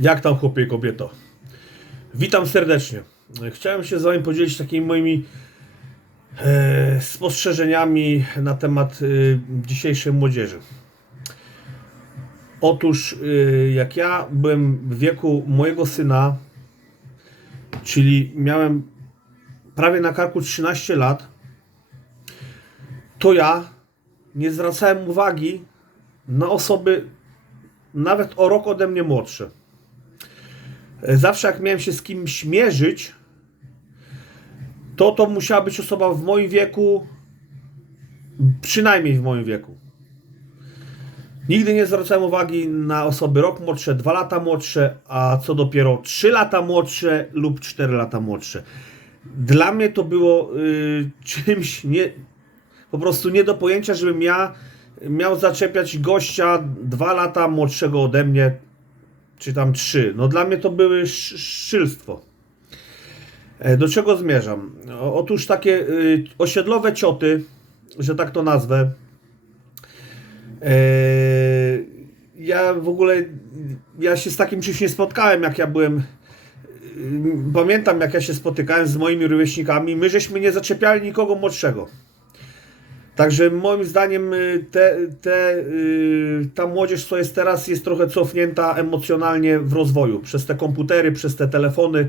Jak tam chłopie kobieto? Witam serdecznie. Chciałem się z wami podzielić takimi moimi e, spostrzeżeniami na temat e, dzisiejszej młodzieży. Otóż e, jak ja byłem w wieku mojego syna, czyli miałem prawie na karku 13 lat, to ja nie zwracałem uwagi na osoby nawet o rok ode mnie młodsze. Zawsze jak miałem się z kimś mierzyć, to to musiała być osoba w moim wieku, przynajmniej w moim wieku. Nigdy nie zwracałem uwagi na osoby rok młodsze, dwa lata młodsze, a co dopiero 3 lata młodsze lub 4 lata młodsze. Dla mnie to było y, czymś nie, po prostu nie do pojęcia, żebym ja miał zaczepiać gościa dwa lata młodszego ode mnie, czy tam trzy. No dla mnie to były sz- szylstwo. E, Do czego zmierzam? Otóż takie y, osiedlowe cioty, że tak to nazwę. E, ja w ogóle, ja się z takim czymś nie spotkałem, jak ja byłem y, pamiętam jak ja się spotykałem z moimi rówieśnikami, my żeśmy nie zaczepiali nikogo młodszego. Także moim zdaniem y, te, te, y, ta młodzież, co jest teraz, jest trochę cofnięta emocjonalnie w rozwoju. Przez te komputery, przez te telefony.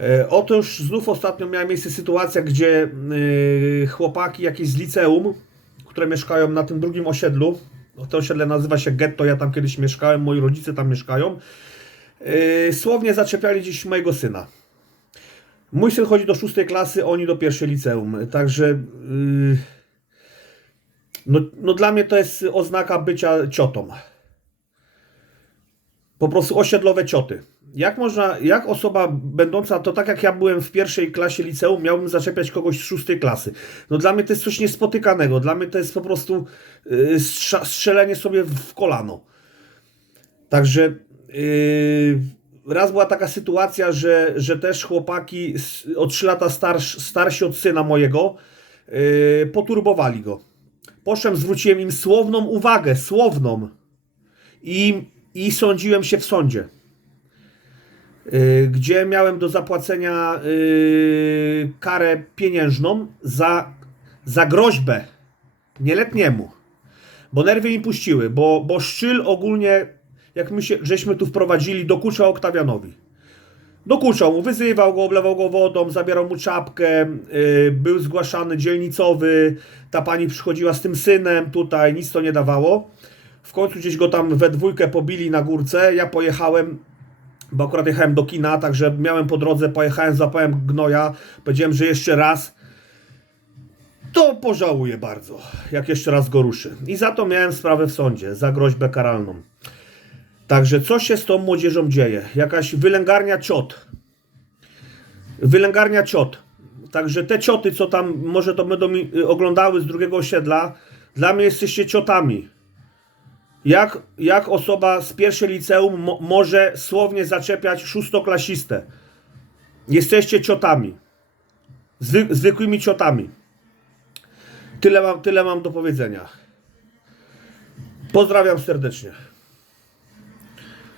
E, Otóż znów ostatnio miała miejsce sytuacja, gdzie y, chłopaki jakieś z liceum, które mieszkają na tym drugim osiedlu, no to osiedle nazywa się Getto, ja tam kiedyś mieszkałem, moi rodzice tam mieszkają, słownie zaczepiali dziś mojego syna. Mój syn chodzi do szóstej klasy, oni do pierwszej liceum. Także yy, no, no dla mnie to jest oznaka bycia ciotą. Po prostu osiedlowe cioty. Jak można, jak osoba będąca, to tak jak ja byłem w pierwszej klasie liceum, miałbym zaczepiać kogoś z szóstej klasy. No dla mnie to jest coś niespotykanego. Dla mnie to jest po prostu yy, strzelenie sobie w kolano. Także yy, raz była taka sytuacja, że, że też chłopaki o 3 lata starsi od syna mojego yy, poturbowali go. Poszłem, zwróciłem im słowną uwagę, słowną i, i sądziłem się w sądzie. Yy, gdzie miałem do zapłacenia yy, karę pieniężną za, za groźbę nieletniemu. Bo nerwy mi puściły, bo, bo szczyl ogólnie, jak my się, żeśmy tu wprowadzili, dokuczał Oktawianowi. Dokuczał mu, wyzywał go, oblewał go wodą, zabierał mu czapkę, yy, był zgłaszany dzielnicowy, ta pani przychodziła z tym synem tutaj, nic to nie dawało. W końcu gdzieś go tam we dwójkę pobili na górce, ja pojechałem, bo akurat jechałem do kina, także miałem po drodze, pojechałem, złapałem gnoja, powiedziałem, że jeszcze raz, to pożałuję bardzo, jak jeszcze raz go ruszy. I za to miałem sprawę w sądzie, za groźbę karalną. Także co się z tą młodzieżą dzieje? Jakaś wylęgarnia ciot. Wylęgarnia ciot. Także te cioty, co tam może to będą y, oglądały z drugiego osiedla, dla mnie jesteście ciotami. Jak, jak osoba z pierwszej liceum mo- może słownie zaczepiać szóstoklasistę? Jesteście ciotami. Zwy, zwykłymi ciotami. Tyle mam, tyle mam do powiedzenia. Pozdrawiam serdecznie.